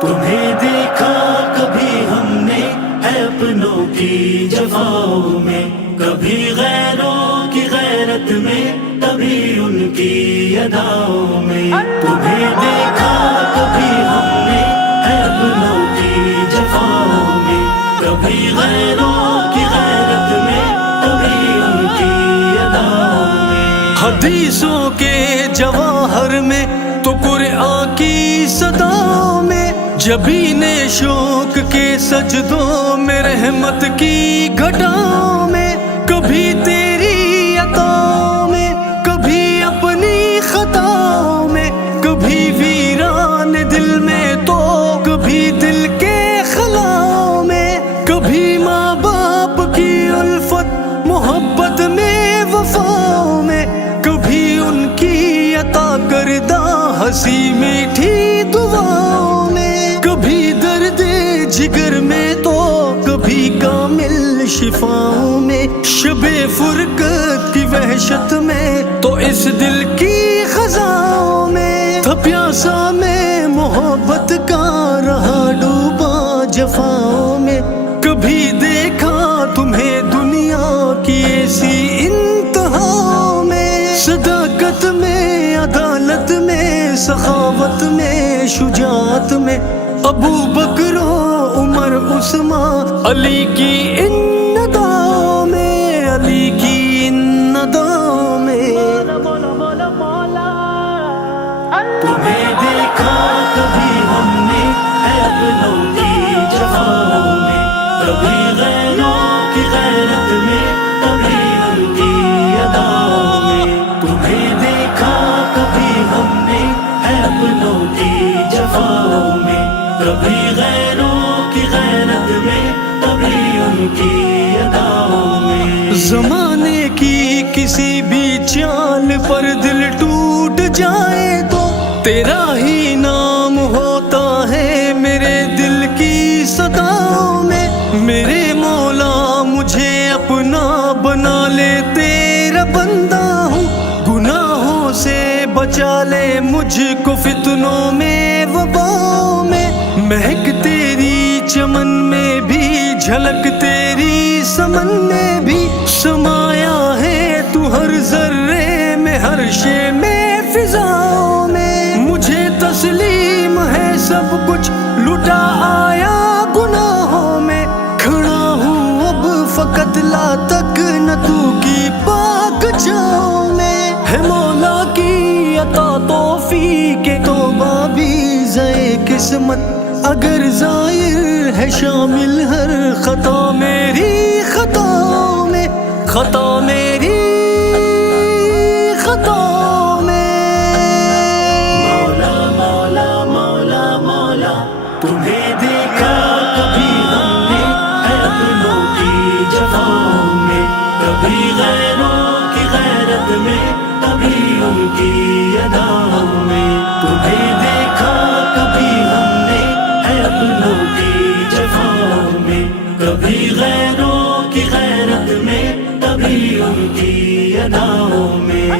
تمہیں دیکھا کبھی ہم نے ہے اپنوں کی جفاؤں میں، کبھی غیروں کی غیرت میں، کبھی ان کی اداؤں میں. تمہیں دیکھا کبھی ہم نے ہے اپنوں کی جفاؤں میں، کبھی غیروں کی غیرت میں، کبھی ان کی اداؤں میں. حدیثوں کے جواہر میں تو قرآن کی صداؤں میں، جبین شوق کے سجدوں میں، رحمت کی گھٹاؤں میں، کبھی تیری عطاؤں میں، کبھی اپنی خطاؤں میں، کبھی ویران دل میں تو کبھی دل کے خلاؤں میں، کبھی ماں باپ کی الفت محبت میں وفاؤں میں، کبھی ان کی عطا کردہ ہنسی میٹھی دعاؤں میں، کبھی درد جگر میں تو کبھی کامل شفاؤں میں، شب فرقت کی وحشت میں تو اس دل کی خزاؤں میں، تھا پیاسا میں محبت کا رہا ڈوبا جفاؤں میں. کبھی دیکھا تمہیں دنیا کی ایسی انتہاؤں میں، صداقت میں، عدالت میں، سخاوت میں، شجاعت میں، ابو بکر و عمر عثمان علی کی ان اداؤں میں، علی کی ان اداؤں میں. تمہیں دیکھا کبھی ہم نے ہے اپنوں کی جفاؤں میں، کبھی غیروں کی غیرت میں، کبھی ان کی اداؤں میں. تمہیں دیکھا کبھی ہم نے ہے اپنوں کی جفاؤں میں، کبھی غیروں کی غیرت میں، کبھی ان کی اداؤں میں. زمانے کی کسی بھی چال پر دل ٹوٹ جائے تو تیرا ہی نام ہوتا ہے میرے دل کی صداؤں میں. میرے مولا مجھے اپنا بنا لے، تیرا بندہ ہوں، گناہوں سے بچا لے مجھ کو فتنوں میں وباؤں میں. مہک تیری چمن میں بھی، جھلک تیری سمن میں بھی، سمایا ہے تو ہر ذرے میں، ہر شے میں، فضاؤں میں. مجھے تسلیم ہے سب کچھ، لٹا آیا گناہوں میں، کھڑا ہوں اب فقط لا تک نہ تو کی پاک جاؤں میں. ہے مولا کی عطا توفیق توبہ بھی زائے قسمت، اگر ظاہر ہے شامل ہر خطا میری خطاؤں میں، خطا میری خطاؤں میں. مولا مولا مولا مولا، تمہیں دیکھا کبھی ہم نے ہے اپنوں کی جفاؤں میں، کبھی غیروں کی غیرت میں، کبھی ان کی اداؤں میں. تمہیں دیکھا کبھی ہم نے ہے اپنوں کی جفاؤں میں، کبھی غیروں کی غیرت میں، کبھی ان کی اداؤں میں.